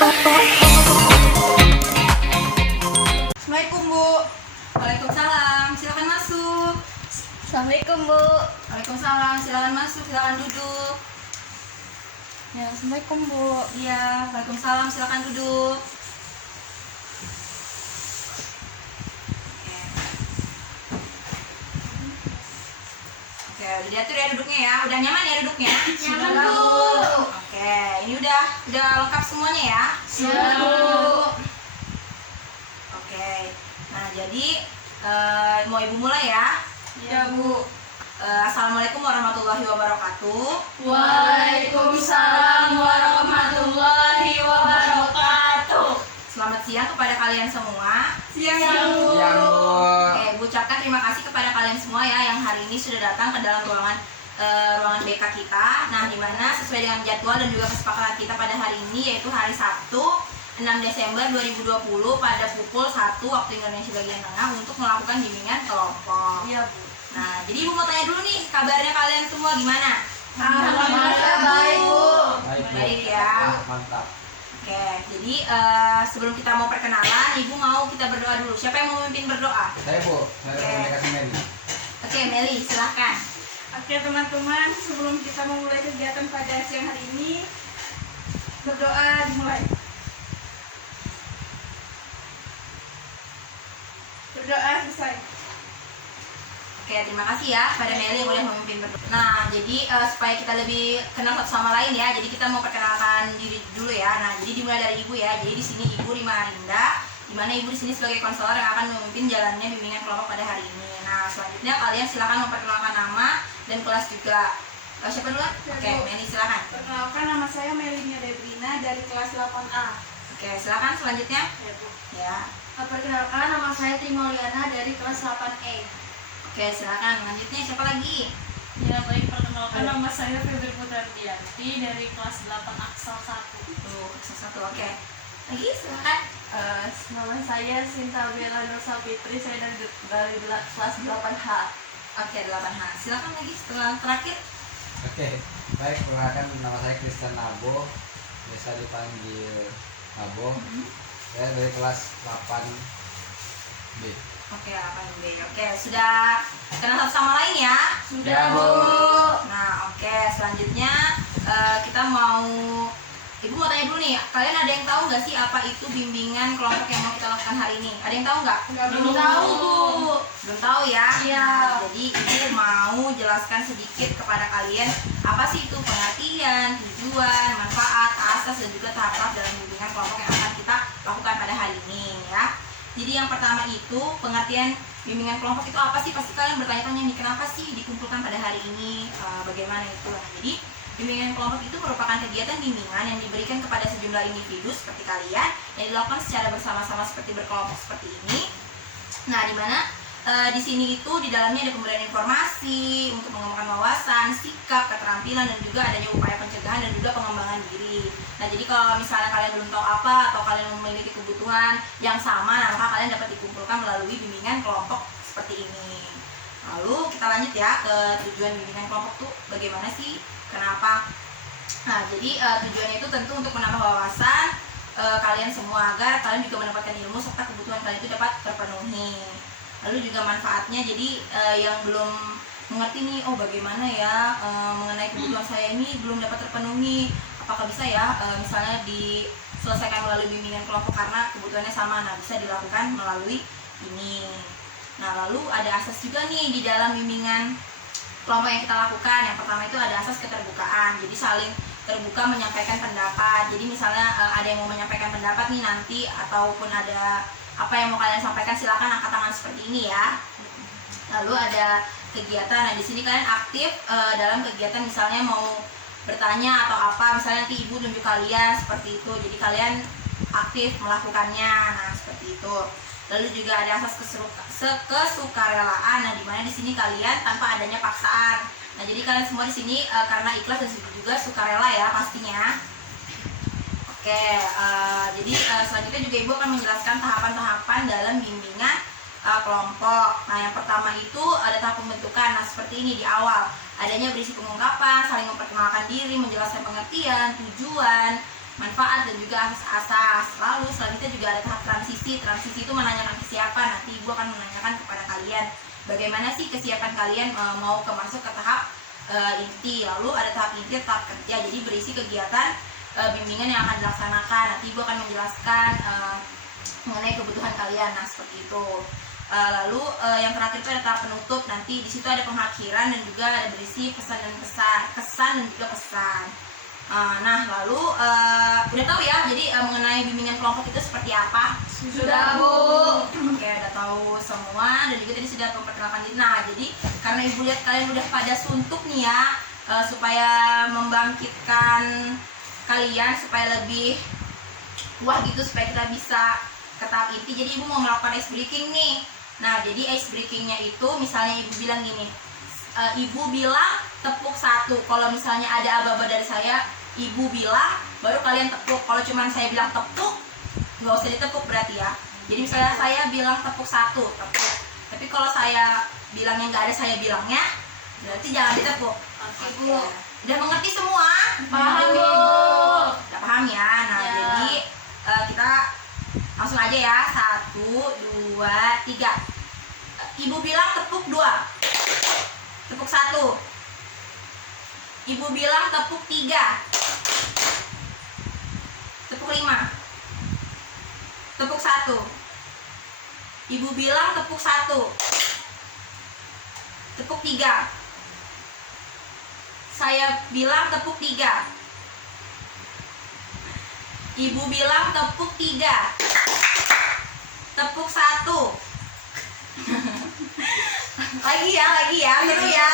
Assalamualaikum Bu. Waalaikumsalam, silakan masuk. Assalamualaikum Bu. Waalaikumsalam, silakan masuk, silakan duduk. Ya, Assalamualaikum Bu. Iya, waalaikumsalam, silakan duduk. Oke, udah diatur ya duduknya ya. Udah nyaman ya duduknya? Nyaman, Bu. Oke, ini udah lengkap semuanya ya. Sudah, Bu. Oke. Nah, jadi mau Ibu mulai ya? Ya, Bu. Assalamualaikum warahmatullahi wabarakatuh. Waalaikumsalam warahmatullahi wabarakatuh. Selamat siang kepada kalian semua. Siang, Bu. Oke, Bu ucapkan terima kasih kepada kalian semua ya yang hari ini sudah datang ke dalam ruangan BK kita. Nah, di mana sesuai dengan jadwal dan juga kesepakatan kita pada hari ini, yaitu hari Sabtu 6 Desember 2020 pada pukul 1 waktu Indonesia bagian tengah untuk melakukan bimbingan kelompok. Iya, Bu. Nah, jadi Ibu mau tanya dulu nih, kabarnya kalian semua gimana? Alhamdulillah baik, Bu. Baik ya. Mantap. Oke, jadi sebelum kita mau perkenalan, Ibu mau kita berdoa dulu. Siapa yang mau memimpin berdoa? Saya Bu, saya komunikasi Meli. Oke, Meli, silahkan. Oke, teman-teman, sebelum kita memulai kegiatan pada siang hari ini, berdoa dimulai. Berdoa selesai. Oke, terima kasih ya pada Meli yang udah memimpin berdoa. Nah, jadi supaya kita lebih kenal satu sama lain ya, jadi kita mau perkenalkan diri dulu ya. Nah, jadi dimulai dari Ibu ya. Jadi di sini Ibu Rima Arinda, di mana Ibu di sini sebagai konselor yang akan memimpin jalannya bimbingan kelompok pada hari ini. Nah, selanjutnya kalian silakan memperkenalkan nama dan kelas juga. Siapa dulu? Oke, Meli silakan. Perkenalkan, nama saya Melinia Debrina dari kelas 8A. Oke, silakan selanjutnya. Ya, Bu. Ya. Perkenalkan, nama saya Trimoliana dari kelas 8E. Oke, silakan. Lanjutnya siapa lagi? Ya, baik, perkenalkan nama saya Febri Putardianti dari kelas 8 Aksal 1. Tuh, satu. Oke. Lagi silakan. Nama saya Sinta Bella Nur Sapitri, saya dari kelas 8H. Oke, 8H. Silakan lagi setelah terakhir. Oke, baik, perkenalkan nama saya Christian Nabo, biasa dipanggil Nabo. Saya dari kelas 8B. Oke, 8B. Oke, sudah kenal satu sama lain ya? Sudah, Bu. Nah, oke, selanjutnya kita mau Ibu mau tanya dulu nih, kalian ada yang tahu nggak sih apa itu bimbingan kelompok yang mau kita lakukan hari ini? Ada yang tahu nggak? Belum tahu, Bu. Belum tahu ya? Iya. Nah, jadi Ibu mau jelaskan sedikit kepada kalian apa sih itu pengertian, tujuan, manfaat, asas, dan juga tahap-tahap dalam bimbingan kelompok yang akan kita lakukan pada hari ini ya. Jadi yang pertama itu pengertian bimbingan kelompok itu apa sih? Pasti kalian bertanya-tanya nih, kenapa sih dikumpulkan pada hari ini? Bagaimana itu? Nah, jadi bimbingan kelompok itu merupakan kegiatan bimbingan yang diberikan kepada sejumlah individu seperti kalian yang dilakukan secara bersama-sama seperti berkelompok seperti ini. Nah, di mana di sini itu di dalamnya ada pemberian informasi untuk mengembangkan wawasan, sikap, keterampilan, dan juga adanya upaya pencegahan dan juga pengembangan diri. Nah, jadi kalau misalnya kalian belum tahu apa atau kalian memiliki kebutuhan yang sama, nah maka kalian dapat dikumpulkan melalui bimbingan kelompok seperti ini. Lalu kita lanjut ya ke tujuan bimbingan kelompok tuh bagaimana sih? Kenapa? Nah, jadi tujuannya itu tentu untuk menambah wawasan kalian semua agar kalian juga mendapatkan ilmu serta kebutuhan kalian itu dapat terpenuhi. Lalu juga manfaatnya, jadi yang belum mengerti nih, oh bagaimana ya mengenai kebutuhan saya ini belum dapat terpenuhi, apakah bisa ya misalnya diselesaikan melalui bimbingan kelompok karena kebutuhannya sama. Nah, bisa dilakukan melalui ini. Nah, lalu ada asas juga nih di dalam bimbingan kelompok yang kita lakukan. Yang pertama itu ada asas keterbukaan, jadi saling terbuka menyampaikan pendapat. Jadi misalnya ada yang mau menyampaikan pendapat nih nanti, ataupun ada apa yang mau kalian sampaikan, silakan angkat tangan seperti ini ya. Lalu ada kegiatan. Nah, di sini kalian aktif dalam kegiatan, misalnya mau bertanya atau apa, misalnya nanti ibu tunjuk kalian seperti itu. Jadi kalian aktif melakukannya. Nah, seperti itu. Lalu juga ada asas kesukarelaan. Nah, di mana di sini kalian tanpa adanya paksaan. Nah, jadi kalian semua di sini karena ikhlas dan juga sukarela ya pastinya. Oke, jadi selanjutnya juga Ibu akan menjelaskan tahapan-tahapan dalam bimbingan kelompok. Nah, yang pertama itu ada tahap pembentukan. Nah, seperti ini di awal. Adanya berisi pengungkapan, saling memperkenalkan diri, menjelaskan pengertian, tujuan, manfaat dan juga asas-asas. Lalu selanjutnya juga ada tahap transisi. Transisi itu menanyakan kesiapan. Nanti Ibu akan menanyakan kepada kalian bagaimana sih kesiapan kalian mau masuk ke tahap inti. Lalu ada tahap inti, tahap kerja. Jadi berisi kegiatan bimbingan yang akan dilaksanakan. Nanti Ibu akan menjelaskan mengenai kebutuhan kalian. Nah, seperti itu. Lalu yang terakhir itu ada tahap penutup. Nanti di situ ada pengakhiran dan juga ada berisi pesan dan kesan dan juga pesan. Nah, lalu udah tahu ya, jadi mengenai bimbingan kelompok itu seperti apa? Sudah, Bu. Oke, udah tahu semua dan juga tadi sudah memperkenalkan diri. Nah, jadi karena Ibu lihat kalian udah pada suntuk nih ya, supaya membangkitkan kalian supaya lebih wah gitu, supaya kita bisa ke tahap inti. Jadi Ibu mau melakukan ice breaking nih. Nah, jadi ice breakingnya itu misalnya Ibu bilang gini, Ibu bilang tepuk 1. Kalau misalnya ada aba-aba dari saya, Ibu bilang, baru kalian tepuk. Kalau cuma saya bilang tepuk, nggak usah ditepuk berarti ya. Jadi misalnya saya bilang tepuk 1, tepuk. Tapi kalau saya bilangnya nggak ada saya bilangnya, berarti jangan ditepuk. Ibu udah mengerti semua? Paham, Bu. Udah paham ya? Nah, Ya. jadi kita langsung aja ya. 1, 2, 3. Ibu bilang tepuk 2, tepuk 1. Ibu bilang tepuk 3, tepuk 5, tepuk 1. Ibu bilang tepuk 1, tepuk 3. Saya bilang tepuk 3. Ibu bilang tepuk 3, tepuk 1. lagi ya, seru ya.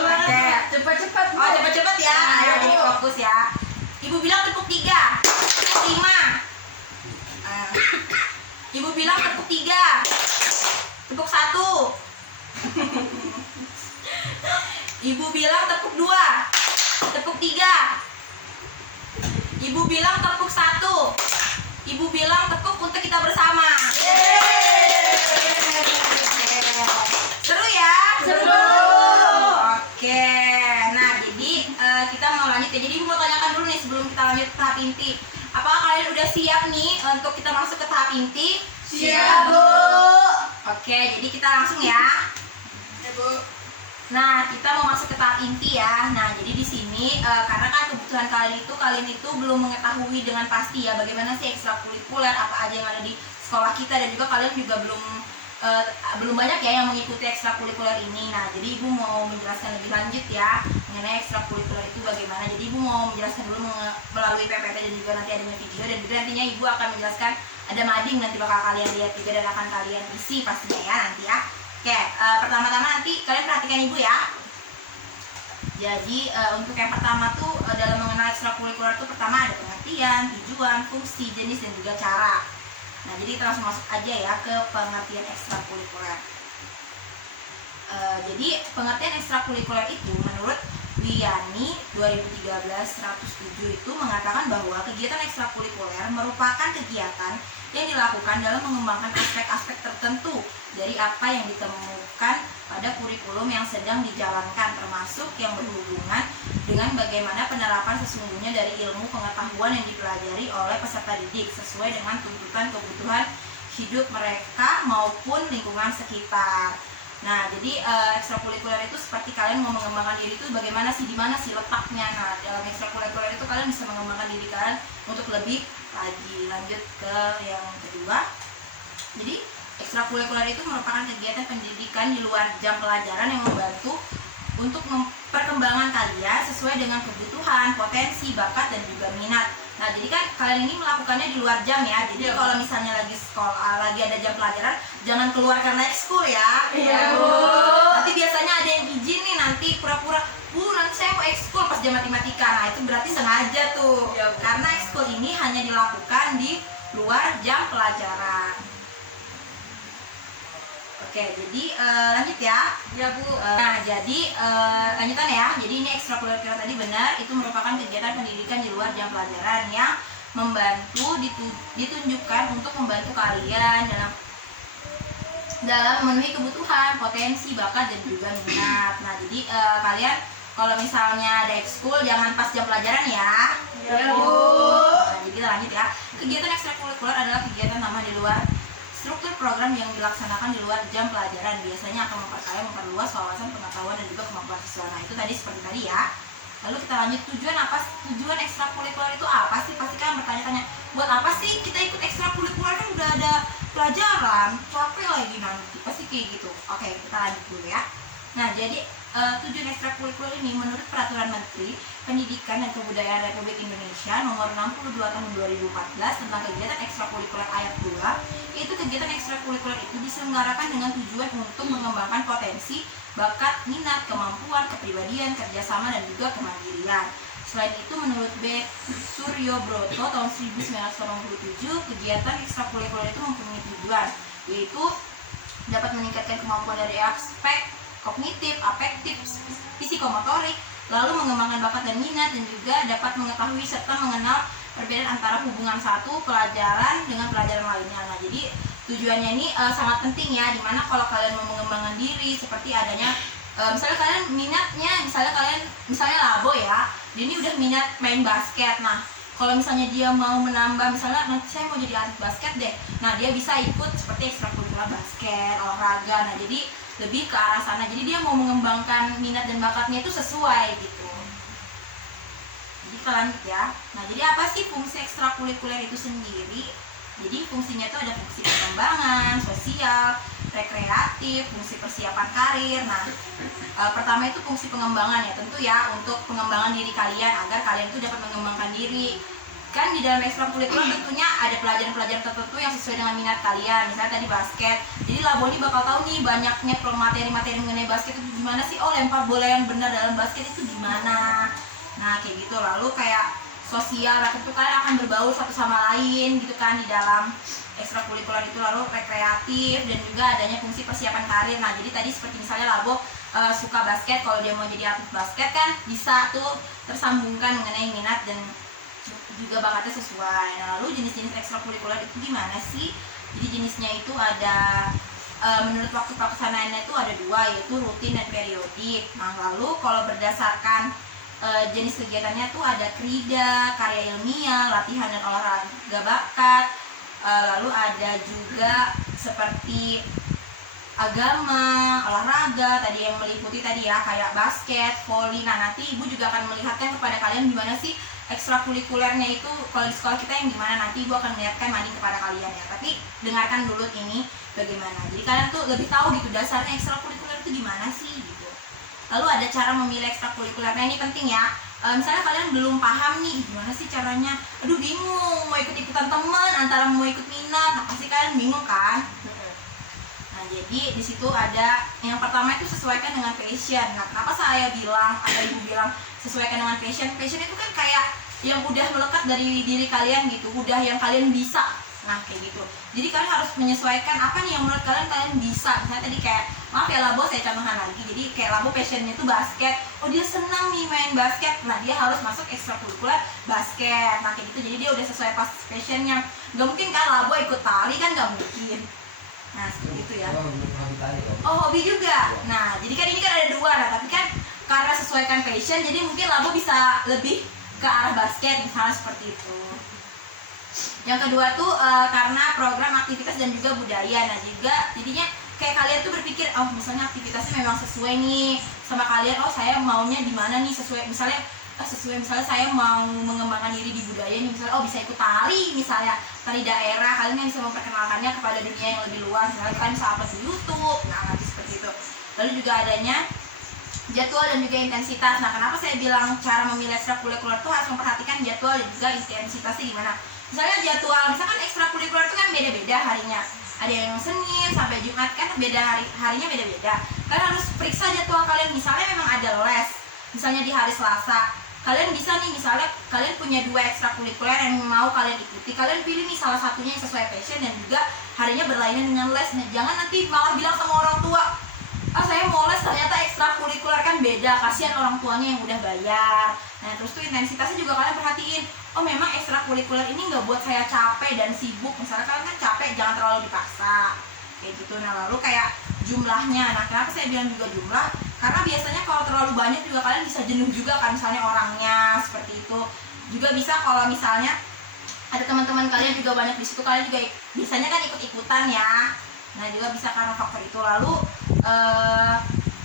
Oke, Cepat-cepat, Bu. oh cepet-cepet ya. Ayo jadi fokus ya. Ibu bilang tepuk 3, tepuk 5. Ibu bilang tepuk 3, tepuk 1. Ibu bilang tepuk 2, tepuk 3. Ibu bilang tepuk 1. Ibu bilang tepuk untuk kita bersama. Seru ya? Seru. Oke. Nah, jadi kita mau lanjut ya. Jadi Ibu mau tanyakan dulu nih sebelum kita lanjut ke tahap inti. Apakah kalian udah siap nih untuk kita masuk ke tahap inti? Siap, Bu. Oke, jadi kita langsung ya. Ya, Bu. Nah, kita mau masuk ke tahap inti ya. Nah, jadi di sini karena kan kebutuhan kalian itu belum mengetahui dengan pasti ya bagaimana sih ekstrakurikuler, apa aja yang ada di sekolah kita, dan juga kalian juga belum banyak ya yang mengikuti ekstrakurikuler ini. Nah, jadi Ibu mau menjelaskan lebih lanjut ya mengenai ekstrakurikuler itu bagaimana. Jadi Ibu mau menjelaskan dulu melalui PPT dan juga nanti adanya video, dan juga nantinya Ibu akan menjelaskan ada mading, nanti bakal kalian lihat juga dan akan kalian isi pastinya ya nanti ya. Oke, pertama-tama nanti kalian perhatikan Ibu ya. Jadi untuk yang pertama tuh dalam mengenal ekstrakurikuler itu pertama ada pengertian, tujuan, fungsi, jenis, dan juga cara. Nah, jadi kita langsung masuk aja ya ke pengertian ekstrakurikuler. Jadi pengertian ekstrakurikuler itu menurut Wiyani 2013-107 itu mengatakan bahwa kegiatan ekstrakurikuler merupakan kegiatan yang dilakukan dalam mengembangkan aspek-aspek tertentu dari apa yang ditemukan pada kurikulum yang sedang dijalankan, termasuk yang berhubungan dengan bagaimana penerapan sesungguhnya dari ilmu pengetahuan yang dipelajari oleh peserta didik sesuai dengan tuntutan kebutuhan hidup mereka maupun lingkungan sekitar. Nah, jadi ekstrakurikuler itu seperti kalian mau mengembangkan diri itu bagaimana sih, di mana sih letaknya. Nah, dalam ekstrakurikuler itu kalian bisa mengembangkan diri kalian untuk lebih lagi. Lanjut ke yang kedua. Jadi ekstrakurikuler itu merupakan kegiatan pendidikan di luar jam pelajaran yang membantu untuk perkembangan kalian sesuai dengan kebutuhan, potensi, bakat, dan juga minat. Nah, jadi kan kalian ini melakukannya di luar jam ya. Jadi kalau misalnya lagi sekolah, lagi ada jam pelajaran, jangan keluar karena ekskul ya. Iya, Bu. Nanti biasanya ada yang izin nih, nanti pura-pura, Bu, nanti saya mau ekskul pas jam matematika. Nah, itu berarti sengaja tuh. Iya, Bu. Karena ekskul ini hanya dilakukan di luar jam pelajaran. Oke, jadi lanjut ya. Ya, Bu. Nah, jadi lanjutan ya. Jadi ini ekstrakurikuler tadi benar, itu merupakan kegiatan pendidikan di luar jam pelajaran yang membantu ditunjukkan untuk membantu kalian dalam memenuhi kebutuhan, potensi, bakat, dan juga minat. Nah, jadi kalian kalau misalnya ada ekskul jangan pas jam pelajaran ya. Ya, Bu. Nah, jadi kita lanjut ya. Kegiatan ekstrakurikuler adalah kegiatan tambahan di luar struktur program yang dilaksanakan di luar jam pelajaran. Biasanya akan memperluas wawasan pengetahuan dan juga kemampuan siswa. Nah, itu tadi seperti tadi ya. Lalu kita lanjut, tujuan ekstrakurikuler itu apa sih? Pasti kalian bertanya-tanya, buat apa sih kita ikut ekstrakurikuler, kan udah ada pelajaran, capek lagi nanti. Pasti kayak gitu. Oke, kita lanjut dulu ya. Nah, jadi tujuan ekstrakurikuler ini menurut Peraturan Menteri Pendidikan dan Kebudayaan Republik Indonesia Nomor 62 Tahun 2014 tentang kegiatan ekstrakurikuler ayat 2, yaitu kegiatan ekstrakurikuler itu diselenggarakan dengan tujuan untuk mengembangkan potensi, bakat, minat, kemampuan, kepribadian, kerjasama, dan juga kemandirian. Selain itu, menurut B. Suryo Broto tahun 1987, kegiatan ekstrakurikuler itu mempunyai tujuan, yaitu dapat meningkatkan kemampuan dari aspek kognitif, afektif, psikomotorik, lalu mengembangkan bakat dan minat, dan juga dapat mengetahui serta mengenal perbedaan antara hubungan satu pelajaran dengan pelajaran lainnya. Nah, jadi tujuannya ini sangat penting ya, dimana kalau kalian mau mengembangkan diri seperti adanya misalnya kalian minatnya, misalnya Labo ya, dia ini udah minat main basket. Nah, kalau misalnya dia mau menambah, misalnya nanti saya mau jadi atlet basket deh, nah dia bisa ikut seperti ekstrakurikuler basket, olahraga. Nah, jadi lebih ke arah sana, jadi dia mau mengembangkan minat dan bakatnya itu sesuai gitu. Jadi kita lanjut ya. Nah, jadi apa sih fungsi ekstrakurikuler itu sendiri? Jadi fungsinya itu ada fungsi pengembangan sosial, rekreatif, fungsi persiapan karir. Nah, pertama itu fungsi pengembangan ya, tentu ya untuk pengembangan diri kalian agar kalian itu dapat mengembangkan diri. Kan di dalam ekstrakurikuler tentunya ada pelajaran-pelajaran tertentu yang sesuai dengan minat kalian. Misalnya tadi basket, jadi Labo ini bakal tahu nih banyaknya materi-materi mengenai basket itu gimana sih, oh lempar bola yang benar dalam basket itu gimana. Nah, kayak gitu. Lalu kayak sosial, tentu kalian akan berbaur satu sama lain gitu kan di dalam ekstrakurikuler itu. Lalu rekreatif dan juga adanya fungsi persiapan karir. Nah, jadi tadi seperti misalnya Labo suka basket, kalau dia mau jadi atlet basket kan bisa tuh tersambungkan mengenai minat dan juga bakatnya sesuai. Nah, lalu jenis-jenis ekstrakurikuler itu gimana sih? Jadi jenisnya itu ada menurut waktu pelaksanaannya itu ada dua, yaitu rutin dan periodik. Nah, lalu kalau berdasarkan jenis kegiatannya tuh ada krida, karya ilmiah, latihan dan olahraga bakat. Lalu ada juga seperti agama, olahraga, tadi yang meliputi tadi ya kayak basket, voli. Nah, nanti Ibu juga akan melihatkan kepada kalian gimana sih ekstrakurikulernya itu kalau di sekolah kita yang gimana. Nanti Ibu akan melihatkan manding kepada kalian ya. Tapi dengarkan dulu ini bagaimana. Jadi kalian tuh lebih tahu gitu dasarnya ekstrakurikuler itu gimana sih gitu. Lalu ada cara memilih ekstrakurikulernya, ini penting ya. Misalnya kalian belum paham nih gimana sih caranya, aduh bingung mau ikut-ikutan teman antara mau ikut minat, nah pasti kalian bingung kan. Nah, jadi di situ ada yang pertama itu sesuaikan dengan passion. Nah, kenapa saya bilang atau Ibu bilang sesuaikan dengan passion? Passion itu kan kayak yang udah melekat dari diri kalian gitu, udah yang kalian bisa. Nah, kayak gitu. Jadi kalian harus menyesuaikan apa nih yang menurut kalian bisa. Misalnya tadi kayak, maaf ya Labo, saya contohkan lagi. Jadi kayak Labo passionnya itu basket. Oh, dia senang nih main basket. Nah, dia harus masuk ekstrakurikuler basket. Nah, kayak gitu. Jadi dia udah sesuai pas passionnya. Gak mungkin kan Labo ikut tali, kan gak mungkin. Nah, seperti itu ya. Oh, hobi juga. Nah, jadi kan ini kan ada dua. Nah, tapi kan karena sesuaikan passion, jadi mungkin Labo bisa lebih ke arah basket, misalnya seperti itu. Yang kedua tuh karena program aktivitas dan juga budaya. Nah, juga jadinya kayak kalian tuh berpikir, oh misalnya aktivitasnya memang sesuai nih sama kalian. Oh, saya maunya di mana nih, sesuai misalnya saya mau mengembangkan diri di budaya nih, misalnya oh bisa ikut tari, misalnya tari daerah, kalian yang bisa memperkenalkannya kepada dunia yang lebih luas. Misalnya kalian bisa upload di YouTube. Nah, nanti seperti itu. Lalu juga adanya jadwal dan juga intensitas. Nah, kenapa saya bilang cara memilih ekstrakurikuler itu harus memperhatikan jadwal dan juga intensitasnya gimana. Misalnya jadwal, misalkan ekstrakurikuler itu kan beda-beda harinya. Ada yang Senin sampai Jumat, kan beda harinya beda-beda. Kalian harus periksa jadwal kalian. Misalnya memang ada les, misalnya di hari Selasa, kalian bisa nih, misalnya kalian punya dua ekstrakurikuler yang mau kalian ikuti, kalian pilih nih salah satunya yang sesuai passion dan juga harinya berlainan dengan les. Nah, jangan nanti malah bilang sama orang tua, ah saya mau les ternyata ekstrakurikuler, kan beda, kasihan orang tuanya yang udah bayar. Nah, terus tuh intensitasnya juga kalian perhatiin, oh memang ekstrakurikuler ini nggak buat saya capek dan sibuk. Misalnya kalian kan capek, jangan terlalu dipaksa kayak gitu. Nah, lalu kayak jumlahnya. Nah, kenapa saya bilang juga jumlah? Karena biasanya kalau terlalu banyak juga kalian bisa jenuh juga kan, misalnya orangnya seperti itu. Juga bisa kalau misalnya ada teman-teman kalian juga banyak di situ, kalian juga biasanya kan ikut-ikutan ya. Nah juga bisa karena faktor itu. Lalu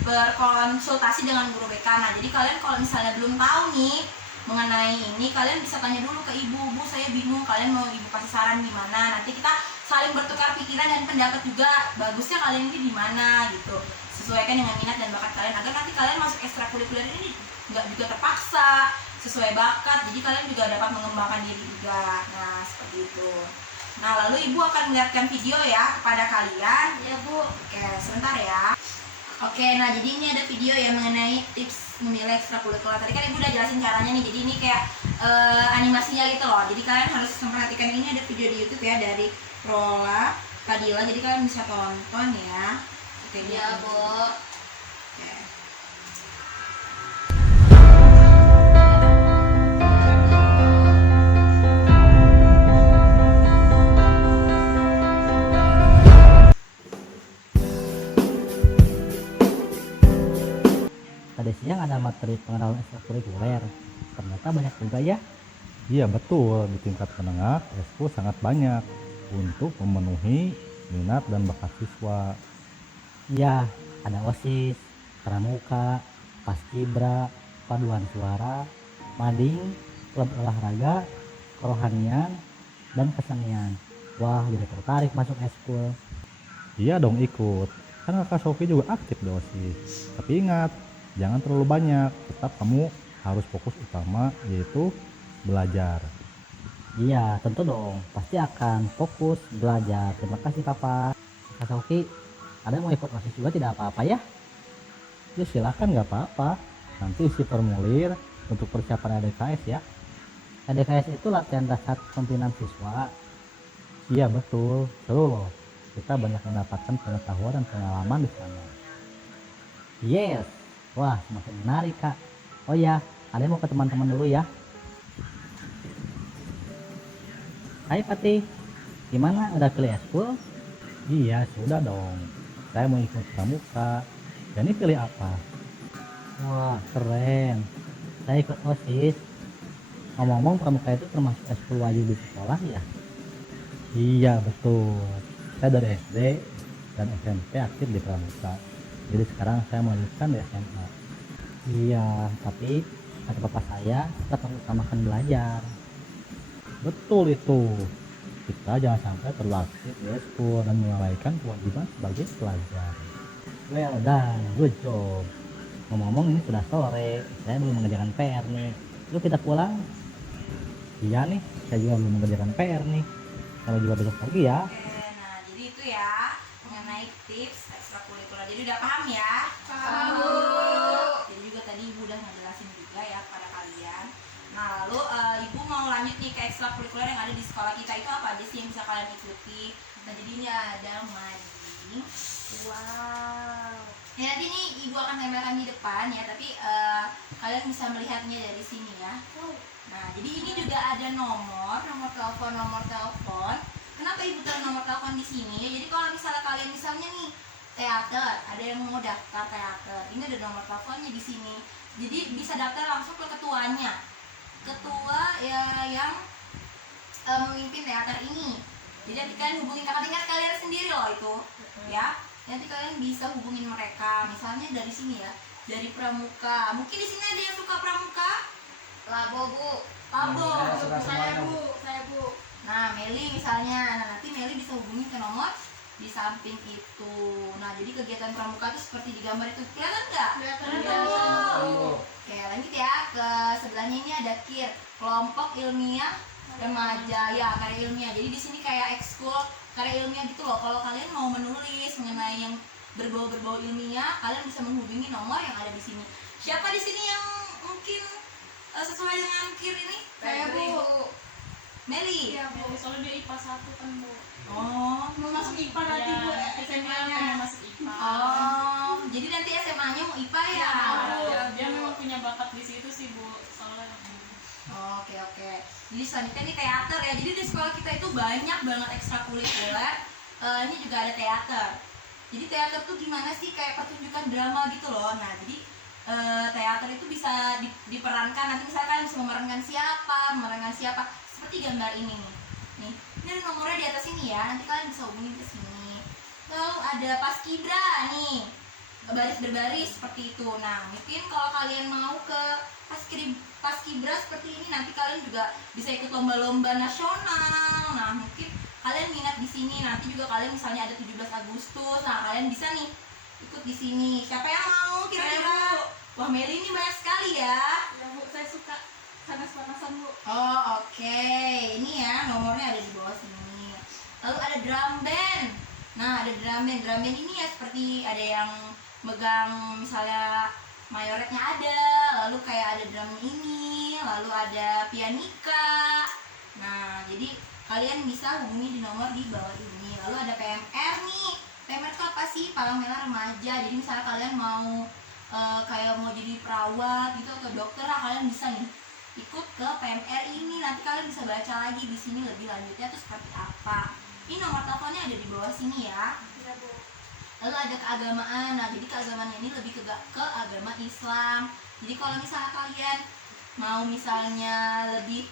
berkonsultasi dengan guru BK. Nah jadi kalian kalau misalnya belum tahu nih mengenai ini, kalian bisa tanya dulu ke ibu, Bu saya bingung, kalian mau ibu kasih saran gimana. Nanti kita saling bertukar pikiran dan pendapat juga, bagusnya kalian ini di mana gitu. Sesuaikan dengan minat dan bakat kalian agar nanti kalian masuk ekstrakurikuler ini nggak juga terpaksa, sesuai bakat, jadi kalian juga dapat mengembangkan diri juga. Nah seperti itu. Nah lalu ibu akan melihatkan video ya kepada kalian. Ya Bu. Oke sebentar ya. Oke, nah jadi ini ada video ya mengenai tips memilih ekstrakurikuler. Tadi kan ibu udah jelasin caranya nih, jadi ini kayak animasinya gitu loh. Jadi kalian harus memperhatikan, ini ada video di YouTube ya dari Rola Kadila, jadi kalian bisa tonton ya. Oke, Ya Bu. Oke. Tadi siang ada materi pengenalan ekstrakurikuler. Ternyata banyak juga ya. Iya betul, di tingkat menengah Eskul sangat banyak untuk memenuhi minat dan bakat siswa. Iya, ada OSIS, pramuka, paskibra, paduan suara, mading, klub olahraga, kerohanian, dan kesenian. Wah, jadi tertarik masuk eskul. Iya dong ikut, kan kakak Sofi juga aktif di OSIS. Tapi ingat, jangan terlalu banyak, tetap kamu harus fokus utama yaitu belajar. Iya, tentu dong. Pasti akan fokus belajar. Terima kasih, Papa. Kak Sofi, ada yang mau ikut OSIS juga tidak apa-apa ya? Ya silahkan nggak apa-apa, nanti isi formulir untuk persiapan ADKS ya. ADKS itu latihan dasar pembinaan siswa. Iya betul, seru loh. Kita banyak mendapatkan pengetahuan dan pengalaman di sana. Yes. Wah, semakin menarik, Kak. Oh ya, ada yang mau ke teman-teman dulu ya. Hai Fatih, gimana? Udah pilih eskul? Iya sudah dong, saya mau ikut pramuka. Dan ini pilih apa? Wah, keren. Saya ikut OSIS. Ngomong-ngomong, pramuka itu termasuk eskul wajib di sekolah ya? Iya betul, saya dari SD dan SMP aktif di pramuka. Jadi sekarang saya melanjutkan di SMA. Iya, tapi kata bapak saya tetap utamakan belajar. Betul itu, kita jangan sampai terlalu aktif di eskul dan melalaikan kewajiban sebagai pelajar. Well done, good job. Ngomong-ngomong ini sudah sore, saya belum mengerjakan PR nih. Yuk kita pulang. Iya nih, saya juga belum mengerjakan PR nih. Kalau juga besok pagi ya. Oke, nah jadi itu ya mengenai tips ekstrakurikuler. Jadi udah paham ya? Paham, Bu. Jadi juga tadi ibu udah ngejelasin juga ya kepada kalian. Nah lalu ibu mau lanjut nih ke ekstrakurikuler yang ada di sekolah kita, itu apa aja sih yang bisa kalian ikuti? Nah jadi ini ada mading. Wow. Ya nanti nih ibu akan tempelkan di depan ya, tapi kalian bisa melihatnya dari sini ya. Nah jadi ini juga ada nomor telepon. Kenapa ibu taruh nomor telepon di sini? Ya, jadi kalau misalnya kalian misalnya nih teater, ada yang mau daftar teater, ini ada nomor teleponnya di sini. Jadi bisa daftar langsung ke ketuanya. Ketua ya yang memimpin teater ini. Jadi nanti kalian hubungin kakak tingkat kalian sendiri loh itu, ya. Nanti kalian bisa hubungin mereka, misalnya dari sini ya, dari pramuka. Mungkin di sini ada yang suka pramuka? Labo Bu. Labo. Saya Bu. Nah Meli misalnya, nah nanti Meli bisa hubungin ke nomor di samping itu. Nah jadi kegiatan pramuka itu seperti di gambar itu, kelihatan nggak? Kelihatan. Oke lanjut ya, ke sebelahnya ini ada KIR, kelompok ilmiah remaja ya, karya ilmiah. Jadi di sini kayak ekskul karya ilmiah gitu loh. Kalau kalian mau menulis mengenai yang berbau ilmiah, kalian bisa menghubungi nomor yang ada di sini. Siapa di sini yang mungkin sesuai dengan KIR ini? Saya Bu. Meli. Iya Bu. Soalnya dia IPA 1 kan Bu. Oh. Mau masuk IPA nanti Bu, SMA-nya. mau masuk IPA. Oh, jadi nanti SMA-nya mau IPA ya? Ya, dia memang punya bakat di situ sih Bu. Soalnya Oke. Jadi selanjutnya nih teater ya. Jadi di sekolah kita itu banyak banget ekstrakurikuler. Ini juga ada teater. Jadi teater tuh gimana sih, kayak pertunjukan drama gitu loh. Nah jadi teater itu bisa diperankan, nanti misalkan bisa memerankan siapa seperti gambar ini nih. Ini ada nomornya di atas ini ya, nanti kalian bisa hubungin ke sini. Lalu ada paskibra nih, baris berbaris seperti itu. Nah mungkin kalau kalian mau ke paskibra seperti ini, nanti kalian juga bisa ikut lomba-lomba nasional. Nah mungkin kalian minat di sini, nanti juga kalian misalnya ada 17 Agustus, nah kalian bisa nih ikut di sini. Siapa yang mau kira-kira? Wah Meli ini banyak sekali ya. Ya Bu, saya suka panas-panasan Bu. Oh oke. Ini ya nomornya ada di bawah sini. Lalu ada drum band. Nah ada drum band ini ya seperti ada yang megang misalnya mayoretnya ada, lalu kayak ada drum ini, lalu ada pianika. Nah jadi kalian bisa hubungi di nomor di bawah ini. Lalu ada PMR nih. PMR itu apa sih? Palang Merah Remaja. Jadi misalnya kalian mau kayak mau jadi perawat gitu atau dokter, lah kalian bisa nih ikut ke PMR ini. Nanti kalian bisa baca lagi di sini lebih lanjutnya tuh seperti apa. Ini nomor teleponnya ada di bawah sini ya. Iya Bu. Lalu ada keagamaan. Nah jadi keagamaan ini lebih ke agama Islam. Jadi kalau misalnya kalian mau misalnya lebih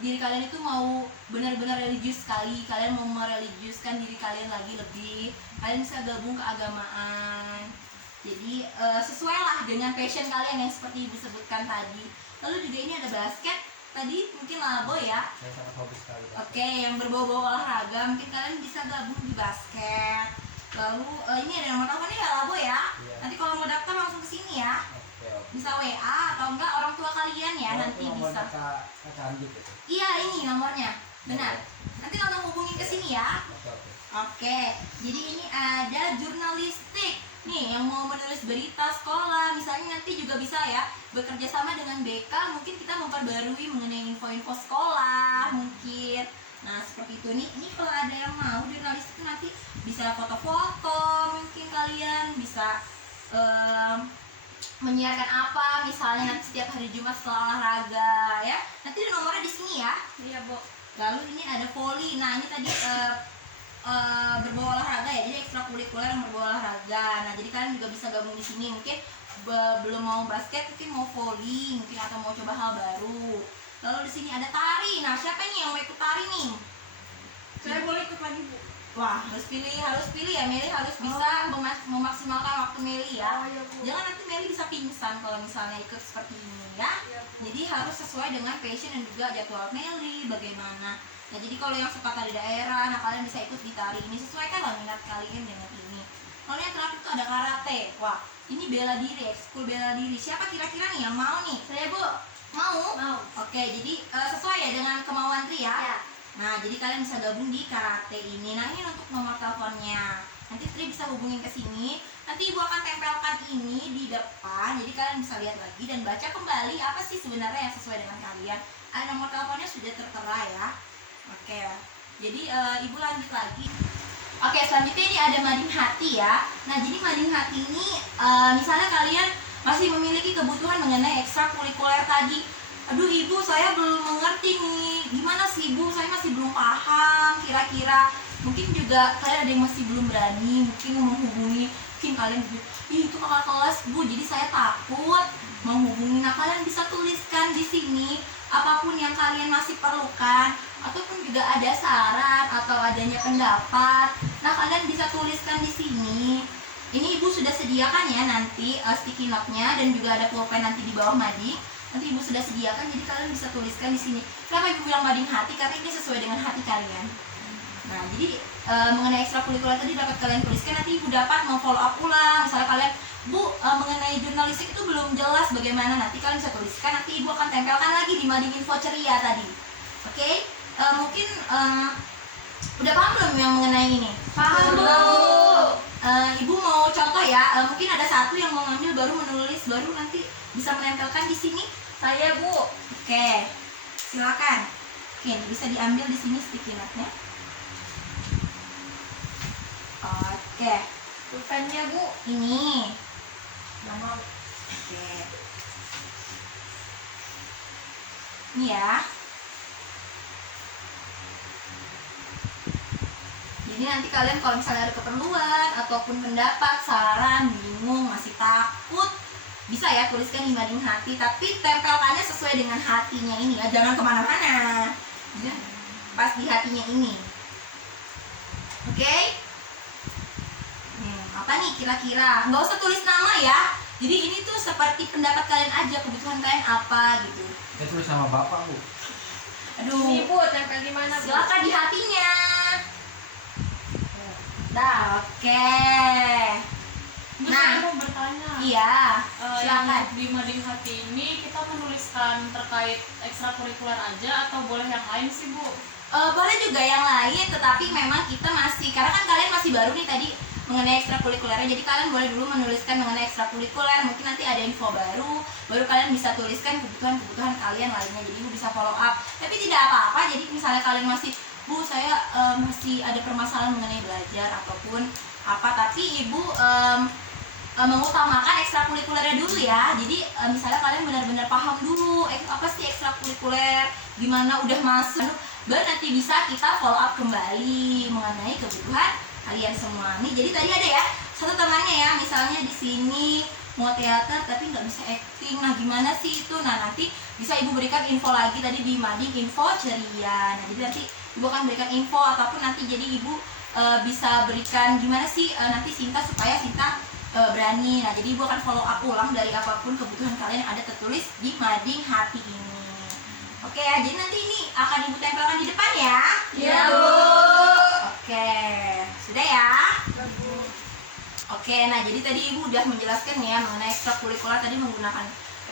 diri kalian itu mau benar-benar religius sekali, kalian mau mereligiuskan diri kalian lagi lebih, kalian bisa gabung keagamaan. Jadi sesuai lah dengan passion kalian yang seperti ibu sebutkan tadi. Lalu juga ini ada basket, tadi mungkin labo ya. Saya sangat hobi sekali. Oke, yang berbau-bau olahraga mungkin kalian bisa gabung di basket. Lalu ini ada nomor teleponnya ya labo ya. Iya. Nanti kalau mau daftar langsung ke sini ya. Oke. Bisa WA atau enggak orang tua kalian ya, nanti bisa. Kak Candik gitu. Iya ini nomornya, benar. Nanti langsung hubungin ke sini ya. Oke. Oke, jadi ini ada jurnalistik. Nih yang mau menulis berita sekolah, misalnya nanti juga bisa ya bekerja sama dengan BK, mungkin kita memperbarui mengenai info-info sekolah mungkin. Nah seperti itu nih. Ini kalau ada yang mau jurnalistik nanti bisa foto-foto, mungkin kalian bisa menyiarkan apa misalnya nanti setiap hari Jumat setelah olahraga ya. Nanti ada nomornya di sini ya. Iya Bu. Lalu ini ada voli. Nah ini tadi berbau olahraga ya, jadi ekstrakurikuler yang berbau olahraga. Nah jadi kalian juga bisa gabung di sini. Mungkin belum mau basket, mungkin mau voli, mungkin atau mau coba hal baru. Lalu di sini ada tari. Nah siapa nih yang mau ikut tari nih? Saya boleh ikut lagi Bu. Wah harus pilih ya. Meli harus bisa memaksimalkan waktu Meli ya. Oh, iya, Bu. Jangan nanti Meli bisa pingsan kalau misalnya ikut seperti ini ya. Iya, Bu. Jadi harus sesuai dengan passion dan juga jadwal Meli bagaimana. Nah jadi kalau yang suka tari daerah, nah kalian bisa ikut di tari ini, sesuaikanlah minat kalian dengan ini. Lalu yang terakhir itu ada karate. Wah ini bela diri, ekskul bela diri. Siapa kira-kira nih yang mau nih? Saya Bu. Mau? Mau. Oke, jadi sesuai ya dengan kemauan Tri ya. Ya. Nah jadi kalian bisa gabung di karate ini. Nah ini untuk nomor teleponnya. Nanti Tri bisa hubungin ke sini. Nanti ibu akan tempelkan ini di depan. Jadi kalian bisa lihat lagi dan baca kembali apa sih sebenarnya yang sesuai dengan kalian. Nomor teleponnya sudah tertera ya. Oke. Jadi ibu lanjut lagi. Oke, selanjutnya ini ada mading hati ya. Nah jadi mading hati ini misalnya kalian masih memiliki kebutuhan mengenai ekstrakurikuler tadi. Aduh ibu, saya belum mengerti nih, gimana sih ibu, saya masih belum paham kira-kira. Mungkin juga kalian ada yang masih belum berani mungkin menghubungi. Mungkin kalian bilang, ih itu kakak kelas bu, jadi saya takut menghubungi. Nah kalian bisa tuliskan di sini apapun yang kalian masih perlukan, ataupun juga ada saran atau adanya pendapat. Nah kalian bisa tuliskan di sini. Ini ibu sudah sediakan ya nanti sticky note-nya, dan juga ada pulpen nanti di bawah mading. Nanti ibu sudah sediakan, jadi kalian bisa tuliskan di sini. Kenapa ibu bilang mading hati? Karena ini sesuai dengan hati kalian. Nah, jadi mengenai ekstrakurikuler tadi dapat kalian tuliskan. Nanti ibu dapat mau follow up ulang. Misalnya kalian, bu mengenai jurnalistik itu belum jelas bagaimana. Nanti kalian bisa tuliskan. Nanti ibu akan tempelkan lagi di mading info ceria tadi. Oke? Mungkin udah paham belum yang mengenai ini? Paham, Bu. Ibu mau contoh ya. Mungkin ada satu yang mau ngambil baru menulis, baru nanti bisa menempelkan di sini. Saya Bu. Oke, silakan. Oke, bisa diambil di sini sticky note-nya. Oke, Pulpennya Bu. ini. Nggak mau. Oke. Ini ya. Jadi nanti kalian kalau misalnya ada keperluan ataupun pendapat, saran, bingung, masih takut, bisa ya tuliskan di mading hati, tapi tempelkannya sesuai dengan hatinya ini ya, jangan kemana-mana ya, pas di hatinya ini. Oke? Apa nih kira-kira? Nggak usah tulis nama ya, jadi ini tuh seperti pendapat kalian aja, kebutuhan kalian apa gitu. Kita tulis sama bapak, Bu. Aduh, Ibu tempel di mana, Bu? silakan di hatinya. Nah, oke. Bu, Nah. saya mau bertanya. Iya, Yang silakan. di mading hati ini kita menuliskan terkait ekstrakurikuler aja atau boleh yang lain sih, Bu? Boleh juga yang lain, tetapi memang kita masih, karena kan kalian masih baru nih tadi mengenai ekstrakurikulernya, jadi kalian boleh dulu menuliskan mengenai ekstrakurikuler, mungkin nanti ada info baru kalian bisa tuliskan kebutuhan kalian lainnya, jadi ibu bisa follow up. Tapi tidak apa-apa, jadi misalnya kalian masih, Bu saya masih ada permasalahan mengenai belajar ataupun apa, tapi ibu mengutamakan ekstrakurikulernya dulu ya. Jadi misalnya kalian benar-benar paham dulu apa sih ekstrakurikuler, gimana udah masuk, baru nanti bisa kita follow up kembali mengenai kebutuhan kalian semua nih. Jadi tadi ada ya satu temannya ya, misalnya di sini mau teater tapi nggak bisa acting, nah gimana sih itu? Nah nanti bisa ibu berikan info lagi tadi di mading info ceria. Nah jadi nanti ibu akan berikan info ataupun nanti jadi ibu bisa berikan gimana sih nanti Sinta supaya Sinta berani. Nah jadi ibu akan follow up ulang dari apapun kebutuhan kalian yang ada tertulis di mading hati ini. Oke ya, jadi nanti ini akan ibu tempelkan di depan ya. Iya, Bu. Oke, sudah ya. Oke, nah jadi tadi ibu udah menjelaskan ya mengenai ekstrakurikuler tadi menggunakan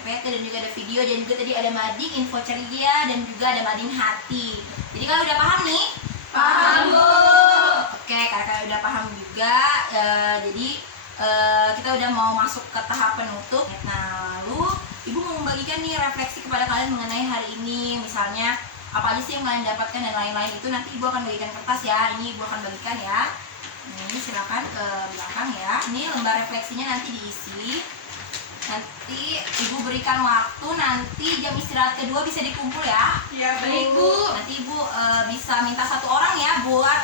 PPT dan juga ada video, dan juga tadi ada mading info ceria dan juga ada mading hati. Jadi kalian udah paham nih? Paham, Bu. Oke, kakak udah paham juga. Jadi kita udah mau masuk ke tahap penutup. Nah, lalu ibu mau membagikan nih refleksi kepada kalian mengenai hari ini. Misalnya apa aja sih yang kalian dapatkan dan lain-lain itu nanti ibu akan bagikan kertas ya. Ini ibu akan bagikan ya. Ini silakan ke belakang ya. Ini lembar refleksinya nanti diisi. Nanti ibu berikan waktu, nanti jam istirahat kedua bisa dikumpul ya. Iya, Baik Bu, nanti ibu bisa minta satu orang ya buat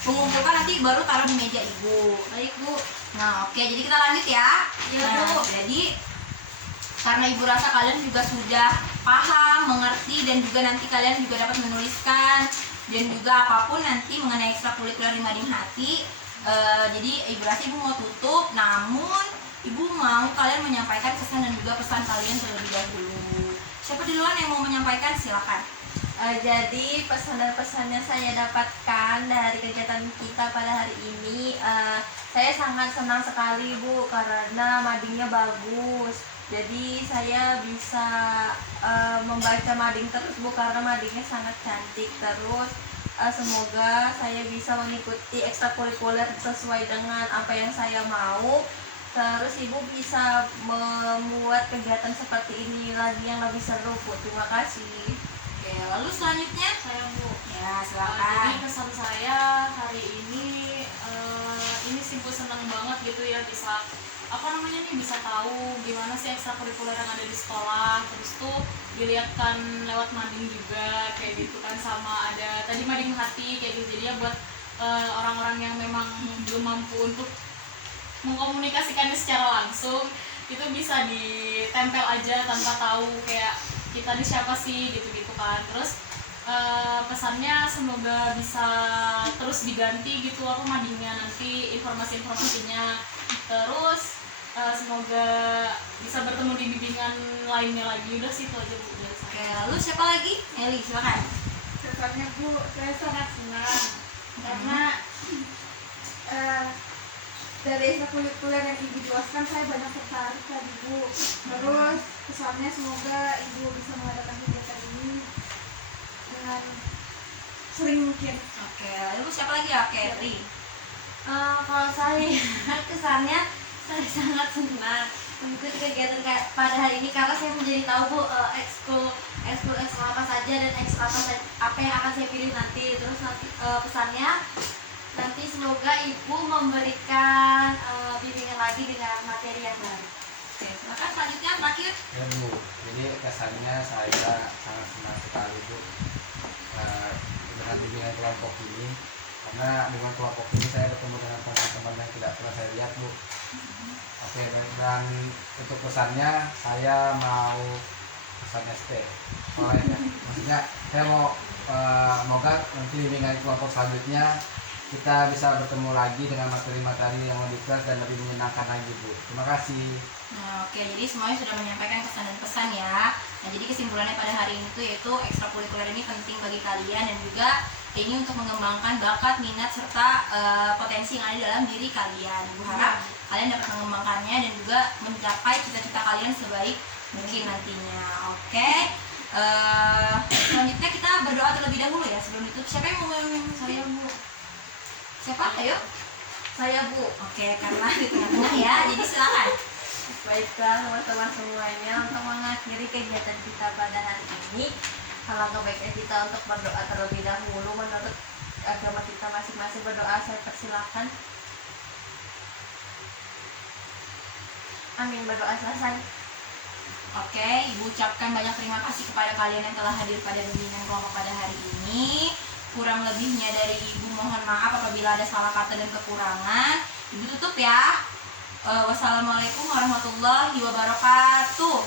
mengumpulkan, nanti baru taruh di meja ibu. Baik Bu. Nah oke, jadi kita lanjut ya. Iya, Nah, Bu. jadi karena ibu rasa kalian juga sudah paham, mengerti, dan juga nanti kalian juga dapat menuliskan dan juga apapun nanti mengenai ekstrakurikuler di mading hati. Jadi ibu rasa ibu mau tutup, namun ibu mau kalian menyampaikan kesan dan juga pesan kalian terlebih dahulu. Siapa duluan yang mau menyampaikan? Silakan. Jadi pesan dan pesannya saya dapatkan dari kegiatan kita pada hari ini, saya sangat senang sekali Bu karena madingnya bagus. Jadi saya bisa membaca mading terus Bu karena madingnya sangat cantik. Terus semoga saya bisa mengikuti ekstrakurikuler sesuai dengan apa yang saya mau. Terus ibu bisa membuat kegiatan seperti ini lagi yang lebih seru Bu. Terima kasih. Oke, lalu selanjutnya Saya, Bu. ya Jadi silakan. kesan saya hari ini sih Bu, senang banget gitu ya bisa bisa tahu gimana sih ekstrakurikuler yang ada di sekolah, terus tuh dilihatkan lewat mading juga kayak gitu kan, sama ada tadi mading hati kayak gitu. Jadi ya buat orang-orang yang memang belum mampu untuk mengkomunikasikannya secara langsung itu bisa ditempel aja tanpa tahu kayak kita ini siapa sih gitu-gitu kan. Terus pesannya semoga bisa terus diganti gitu apa madingnya nanti informasi-informasinya. Terus semoga bisa bertemu di bimbingan lainnya lagi. Udah sih itu aja Bu. Oke, lalu siapa lagi? Meli, silakan. Kesannya Bu, saya sangat senang karena dari ekstrakurikuler yang ibu jelaskan saya banyak tertarik tadi Bu. Terus kesannya semoga ibu bisa mengadakan kegiatan ini dengan sering mungkin. Oke, lalu siapa lagi ya? Kerry. Kalau saya kesannya saya sangat senang mengikuti kegiatan kayak pada hari ini karena saya menjadi tahu Bu ekskul apa saja dan ekskul apa yang akan saya pilih nanti. Terus nanti pesannya nanti semoga ibu memberikan bimbingan lagi dengan materi yang baru. Oke, silakan selanjutnya terakhir. Ya Bu, jadi kesannya saya sangat senang sekali Bu dengan bimbingan kelompok ini. karena dengan kelompok ini saya bertemu dengan teman-teman yang tidak pernah saya lihat Bu. Oke, baik. Dan untuk pesannya saya mau pesannya stay online ya. Maksudnya saya mau semoga nanti bimbingan kelompok selanjutnya kita bisa bertemu lagi dengan materi-materi yang lebih keras dan lebih menyenangkan lagi Bu. Terima kasih. Nah, oke, jadi semuanya sudah menyampaikan kesan dan pesan ya. Nah, jadi kesimpulannya pada hari ini tuh yaitu ekstrakurikuler ini penting bagi kalian dan juga ini untuk mengembangkan bakat, minat serta potensi yang ada dalam diri kalian. Bu harap kalian dapat mengembangkannya dan juga mencapai cita-cita kalian sebaik mungkin nantinya. Oke. Selanjutnya kita berdoa terlebih dahulu ya sebelum ditutup. Siapa yang mau memimpin? Saya Bu. Siapa? Ayo. Saya Bu. Oke, karena di tengah-tengah ya, jadi silakan. Baiklah teman-teman semuanya, untuk mengakhiri kegiatan kita pada hari ini, alangkah baiknya kita untuk berdoa terlebih dahulu menurut agama kita masing-masing. Berdoa saya persilakan. Amin, berdoa selesai. Oke, Ibu ucapkan banyak terima kasih kepada kalian yang telah hadir pada bimbingan kelompok pada hari ini. Kurang lebihnya dari Ibu mohon maaf apabila ada salah kata dan kekurangan. Ibu tutup ya. Wassalamualaikum warahmatullahi wabarakatuh.